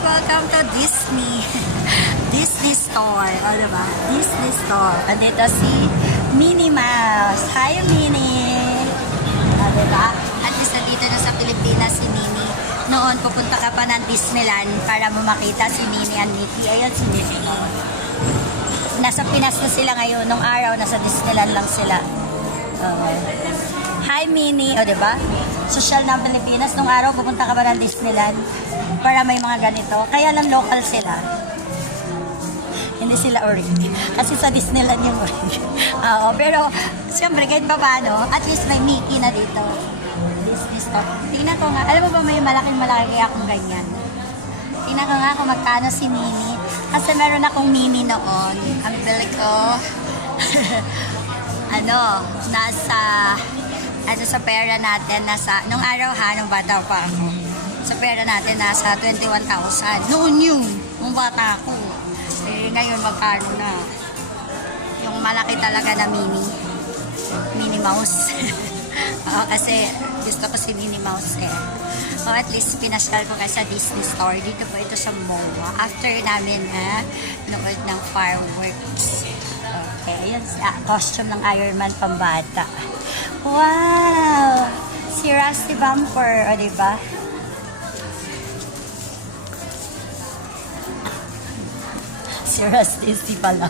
welcome to Disney. Disney Store. O, diba? Disney Store. Andito si Minnie Mouse. Hi, Minnie! O, diba? At least nandito na sa Pilipinas si Minnie. Noon, pupunta ka pa ng Disneyland para mo makita si Minnie and Mickey. Ayun si Minnie. Nasa Pinas na sila ngayon. Nung araw, nasa Disneyland lang sila. Hi, Minnie. O, diba? Social ng Pilipinas. Nung araw, pupunta ka ba ng Disneyland para may mga ganito. Kaya lang local sila. Hindi sila original. Kasi sa Disneyland yung original. Pero, siyempre, kahit pa paano, at least may Mickey na dito. Disney Store. Tingnan ko nga. Alam mo ba, may malaking-malaki akong ganyan. Tingnan ko nga kung magkano si Minnie. Kasi meron akong Minnie noon. Ang bili ko, sa pera natin, nung araw nung bata pa ako, sa pera natin, nasa 21,000. Noon yun, nung bata ako. Ngayon, magkano na? Yung malaki talaga na Minnie Mouse. Kasi gusto ko si Minnie Mouse at least pinasyal ko kasi sa Disney Store. Dito po ito sa MOA. After namin nood ng fireworks. Okay, ayun costume ng Iron Man pambata. Wow! Si Rusty Bumper, o diba? Si Rusty pala.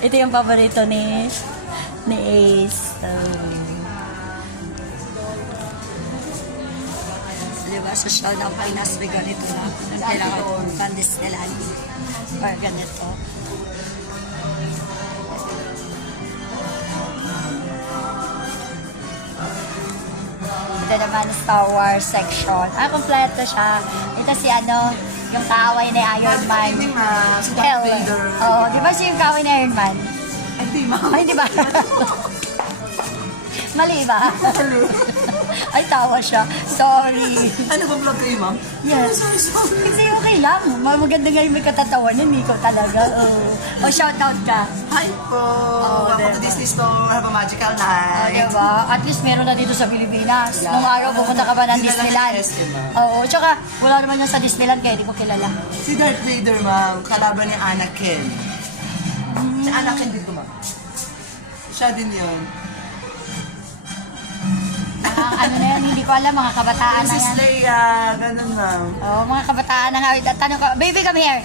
Ito yung paborito ni Ace. Diba, sa show ng Pinas, may ganito na. Kailangan pumuntan Disneyland. Or ganito. Ito naman, Star Wars section. Kompleto siya. Ito si yung kaaway ni Iron Man. Si Darth Vader. Di ba siya yung kaaway ni Iron Man? Ay, di ba? Mali ba? Ay, tawa siya. Sorry. Ano ba vlog kayo, ma'am? Yes. Sorry. Kasi okay lang. Maganda nga yung may katatawanan. Ikaw talaga. Shoutout ka. Hi po! Welcome to Disney Store. Have a magical night. Diba? At least meron na dito sa Pilipinas. Yeah. Nung araw, pupunta ka ba ng Hindi na lang Disneyland? yung SM, ma'am. Oo. Tsaka, wala naman yan sa Disneyland kaya hindi ko kilala. Si Darth Vader, ma'am. Kalaban ni Anakin. Si Anakin dito, ma'am. Siya din yun. Ano na yan, hindi ko alam, mga kabataan na Princess yan. Leia. Ganun, ma'am. Mga kabataan na nga. Tanong ko, baby, come here.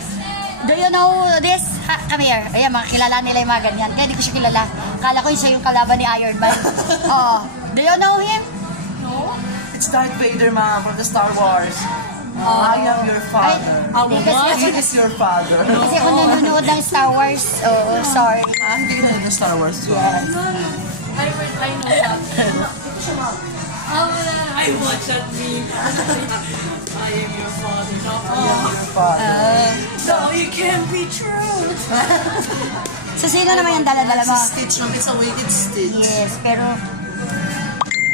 Do you know this? Come here. Ayan, mga kilala nila yung mga ganyan. Kaya hindi ko siya kilala. Kala ko siya yung kalaban ni Iron Man. Do you know him? No. It's Darth Vader, ma'am, from the Star Wars. I am your father. He is your father. Kasi ako nanonood ng Star Wars. Sorry. Hindi ka nanonood ng Star Wars, ma'am. Yes. I know that. I watch that meme. I am your father. No, I am your father. no, it can't be true. So, sino naman yung dala-dala mo? It's a stitch, ma'am. It's a weighted stitch. Yes, pero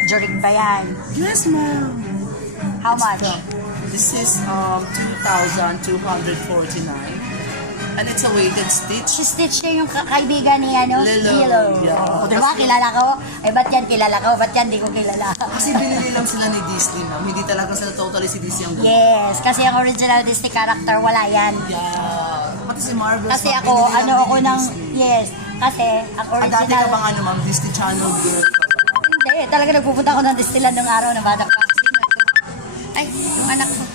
Jorig ba yan? Yes, ma'am. How much? This is 2,249. And it's a weighted stitch. Si Stitch niya yung kaibigan ni Lilo. Yeah. Diba, kilala ko? Ba't yan kilala ko? Ba't yan di ko kilala? Kasi binili lang sila ni Disney, ma'am. Hindi talaga sila totally si Disney ang Yes, kasi ang original Disney character, wala yan. Yeah. Pati si Marvel. Kasi ako, ako ng, yes, kasi ang Dati ka original, bang ma'am, Disney Channel girl? hindi, talaga nagpupunta ako ng Disneyland ng araw na bata pa. Ay, yung anak ko.